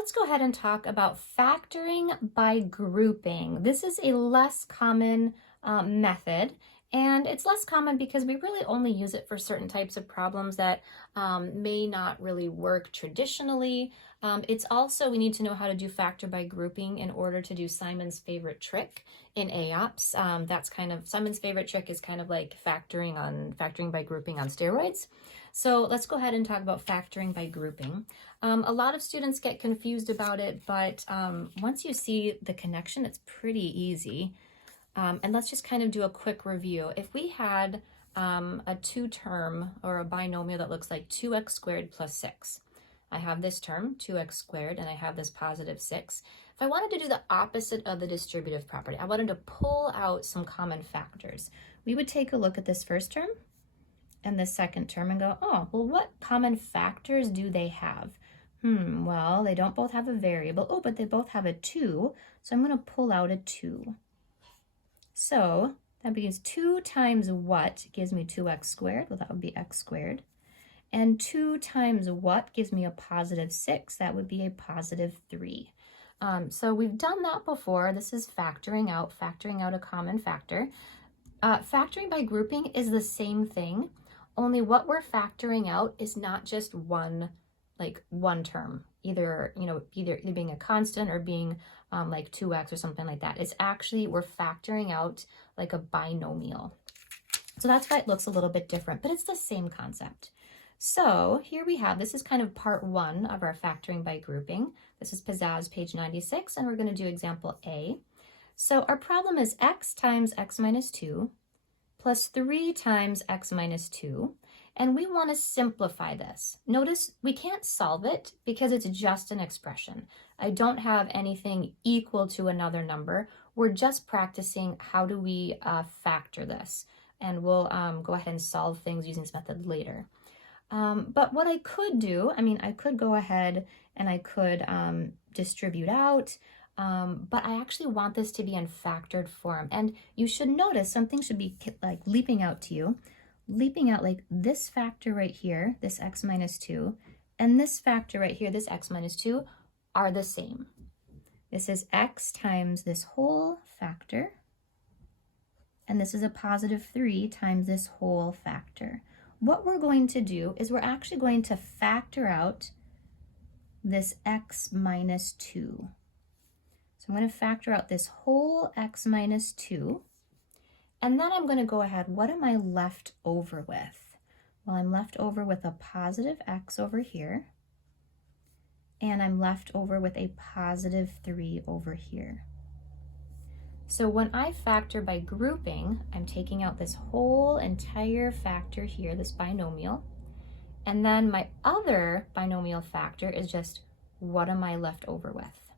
let's go ahead and talk about factoring by grouping. This is a less common method, and it's less common because we really only use it for certain types of problems that may not really work traditionally. It's also, we need to know how to do factor by grouping in order to do Simon's favorite trick in AOPS. That's kind of, Simon's favorite trick is kind of like factoring by grouping on steroids. So let's go ahead and talk about factoring by grouping. A lot of students get confused about it, but once you see the connection, it's pretty easy. And let's just kind of do a quick review. If we had a two-term or a binomial that looks like 2x squared plus 6, I have this term, 2x squared, and I have this positive 6. If I wanted to do the opposite of the distributive property, I wanted to pull out some common factors, we would take a look at this first term and the second term and go, oh, well, what common factors do they have? Well, they don't both have a variable. Oh, but they both have a 2, so I'm going to pull out a 2. So that means 2 times what gives me 2x squared? Well, that would be x squared. And 2 times what gives me a positive 6? That would be a positive 3. So we've done that before. This is factoring out a common factor. Factoring by grouping is the same thing, only what we're factoring out is not just one term, either being a constant or being like 2x or something like that. It's actually, we're factoring out like a binomial. So that's why it looks a little bit different, but it's the same concept. So here we have, this is kind of part 1 of our factoring by grouping. This is Pizzazz, page 96, and we're going to do example A. So our problem is x times x minus 2 plus 3 times x minus 2, and we want to simplify this. Notice we can't solve it because it's just an expression. I don't have anything equal to another number. We're just practicing how do we factor this, and we'll go ahead and solve things using this method later. But what I could do, I could go ahead and I could distribute out, but I actually want this to be in factored form. And you should notice something should be like leaping out to you, leaping out like this factor right here, this x minus 2, and this factor right here, this x minus 2, are the same. This is x times this whole factor, and this is a positive 3 times this whole factor. What we're going to do is we're actually going to factor out this x minus 2. So I'm going to factor out this whole x minus 2. And then I'm going to go ahead, what am I left over with? Well, I'm left over with a positive x over here. And I'm left over with a positive 3 over here. So when I factor by grouping, I'm taking out this whole entire factor here, this binomial. And then my other binomial factor is just what am I left over with?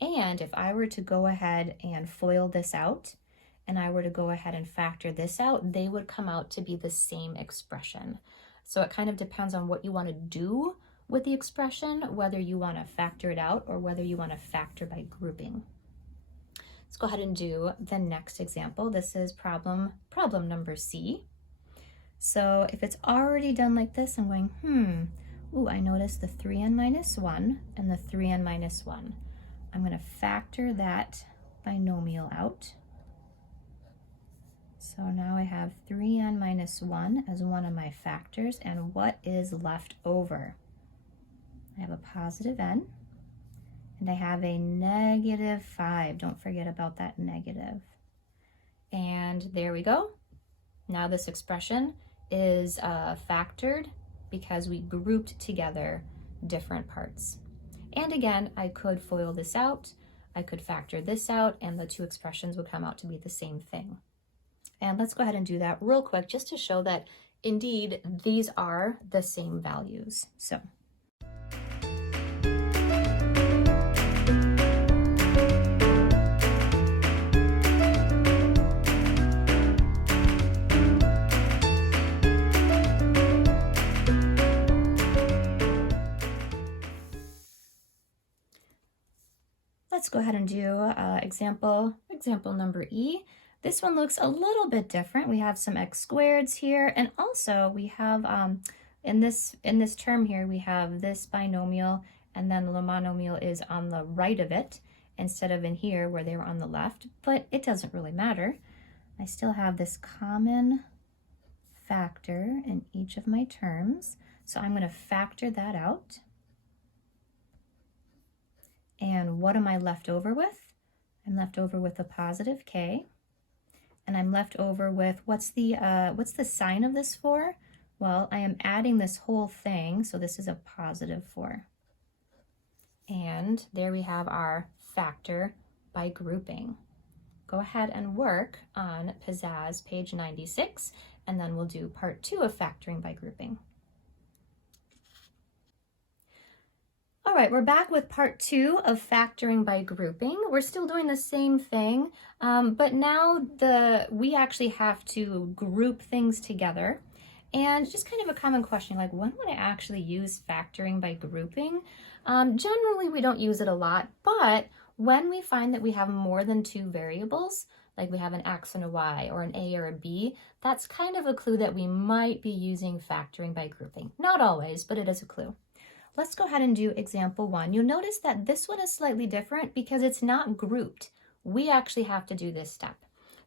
And if I were to go ahead and FOIL this out, and I were to go ahead and factor this out, they would come out to be the same expression. So it kind of depends on what you want to do with the expression, whether you want to factor it out or whether you want to factor by grouping. Let's go ahead and do the next example. This is problem number C. So if it's already done like this, I'm going, I noticed the 3n minus 1 and the 3n minus 1. I'm going to factor that binomial out. So now I have 3n minus 1 as one of my factors, and what is left over? I have a positive n, and I have a negative 5. Don't forget about that negative. And there we go. Now this expression is factored because we grouped together different parts. And again, I could FOIL this out, I could factor this out, and the two expressions would come out to be the same thing. And let's go ahead and do that real quick just to show that indeed these are the same values. So let's go ahead and do example number E. This one looks a little bit different. We have some x squareds here, and also we have in this term here we have this binomial and then the monomial is on the right of it instead of in here where they were on the left, but it doesn't really matter. I still have this common factor in each of my terms, so I'm going to factor that out. And what am I left over with? I'm left over with a positive k, and I'm left over with, what's the sign of this for? Well, I am adding this whole thing, so this is a positive 4. And there we have our factor by grouping. Go ahead and work on Pizzazz page 96, and then we'll do part 2 of factoring by grouping. All right, we're back with part 2 of factoring by grouping. We're still doing the same thing, but now we actually have to group things together. And just kind of a common question, like, when would I actually use factoring by grouping? Generally, we don't use it a lot, but when we find that we have more than 2 variables, like we have an x and a y or an a or a b, that's kind of a clue that we might be using factoring by grouping. Not always, but it is a clue. Let's go ahead and do example 1. You'll notice that this one is slightly different because it's not grouped. We actually have to do this step.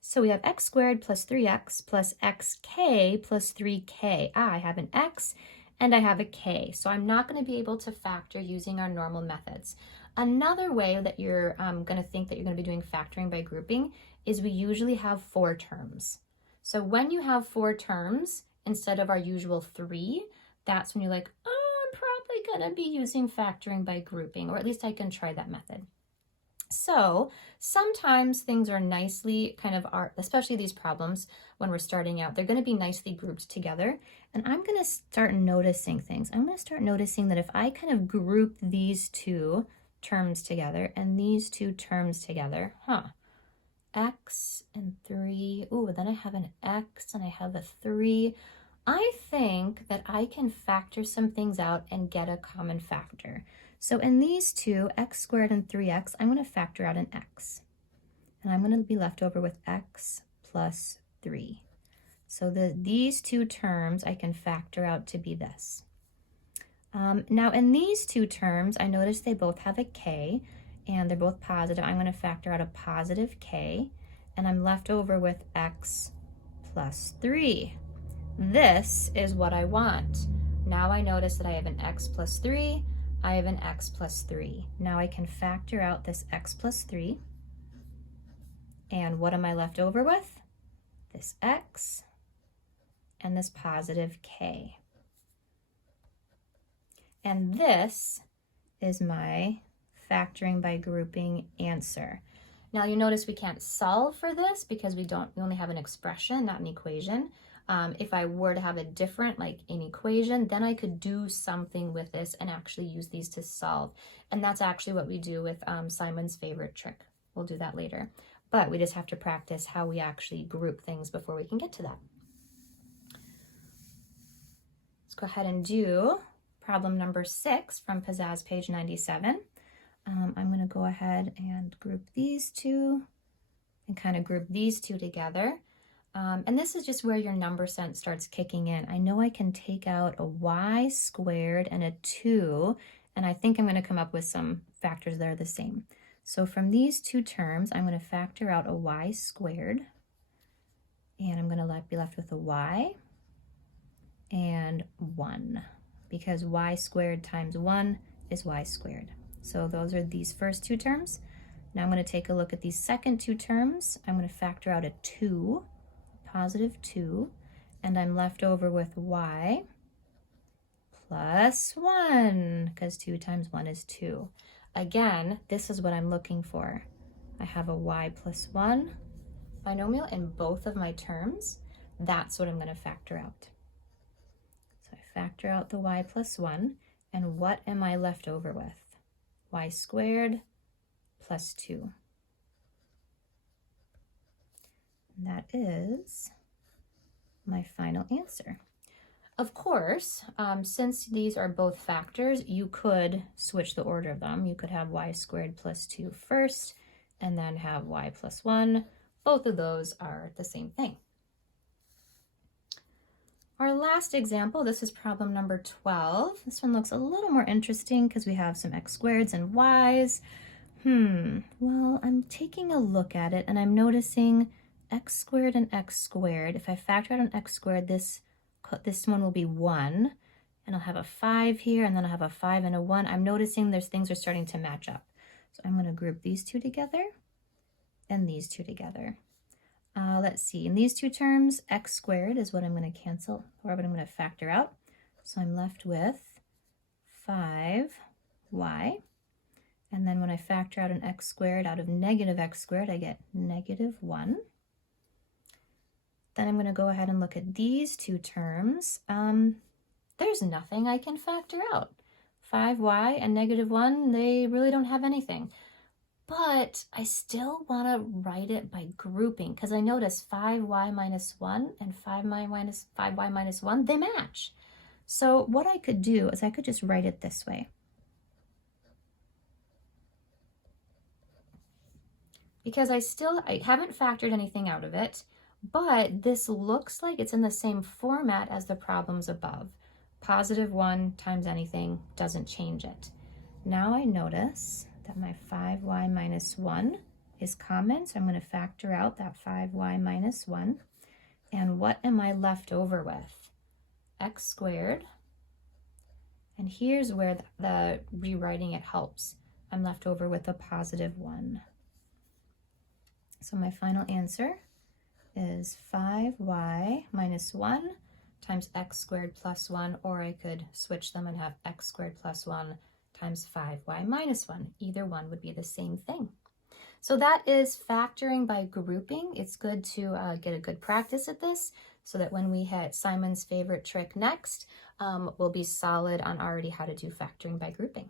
So we have x squared plus 3x plus xk plus 3k. I have an x and I have a k, so I'm not going to be able to factor using our normal methods. Another way that you're going to think that you're going to be doing factoring by grouping is we usually have 4 terms. So when you have 4 terms instead of our usual 3, that's when you're like, oh, I'm probably going to be using factoring by grouping, or at least I can try that method. So sometimes things are nicely especially these problems when we're starting out, they're going to be nicely grouped together. And I'm going to start noticing things. I'm going to start noticing that if I kind of group these 2 terms together and these 2 terms together, x and 3, ooh, then I have an x and I have a 3. I think that I can factor some things out and get a common factor. So in these 2, x squared and 3x, I'm going to factor out an x. And I'm going to be left over with x plus 3. So these 2 terms I can factor out to be this. Now in these 2 terms, I notice they both have a k, and they're both positive. I'm going to factor out a positive k, and I'm left over with x plus 3. This is what I want. Now I notice that I have an x plus 3, I have an x plus 3. Now I can factor out this x plus 3. And what am I left over with? This x and this positive k. And this is my factoring by grouping answer. Now you notice we can't solve for this because we only have an expression, not an equation. If I were to have a different, like an equation, then I could do something with this and actually use these to solve. And that's actually what we do with Simon's favorite trick. We'll do that later. But we just have to practice how we actually group things before we can get to that. Let's go ahead and do problem number 6 from Pizzazz page 97. I'm going to go ahead and group these 2 and kind of group these 2 together. And this is just where your number sense starts kicking in. I know I can take out a y squared and a 2, and I think I'm going to come up with some factors that are the same. So from these 2 terms, I'm going to factor out a y squared, and I'm going to be left with a y and 1, because y squared times 1 is y squared. So those are these first 2 terms. Now I'm going to take a look at these second 2 terms. I'm going to factor out a 2, positive 2, and I'm left over with y plus 1, because 2 times 1 is 2. Again, this is what I'm looking for. I have a y plus 1 binomial in both of my terms. That's what I'm going to factor out. So I factor out the y plus 1, and what am I left over with? Y squared plus 2. And that is my final answer. Of course, since these are both factors, you could switch the order of them. You could have y squared plus 2 first, and then have y plus 1. Both of those are the same thing. Our last example, this is problem number 12. This one looks a little more interesting because we have some x squareds and y's. Well, I'm taking a look at it and I'm noticing x squared and x squared. If I factor out an x squared, this one will be 1. And I'll have a 5 here, and then I'll have a 5 and a 1. I'm noticing there's things are starting to match up. So I'm going to group these two together and these two together. Let's see, in these two terms, x squared is what I'm going to cancel, or what I'm going to factor out. So I'm left with 5y. And then when I factor out an x squared out of negative x squared, I get negative 1. Then I'm going to go ahead and look at these two terms. There's nothing I can factor out. 5y and negative 1, they really don't have anything. But I still want to write it by grouping because I notice 5y minus 1 and 5y minus 1, they match. So what I could do is I could just write it this way. Because I haven't factored anything out of it, but this looks like it's in the same format as the problems above. Positive 1 times anything doesn't change it. Now I notice that my 5y minus 1 is common, so I'm going to factor out that 5y minus 1. And what am I left over with? X squared. And here's where the rewriting it helps. I'm left over with a positive 1. So my final answer is 5y minus 1 times x squared plus 1, or I could switch them and have x squared plus 1 times 5y minus 1. Either one would be the same thing. So that is factoring by grouping. It's good to get a good practice at this so that when we hit Simon's favorite trick next, we'll be solid on already how to do factoring by grouping.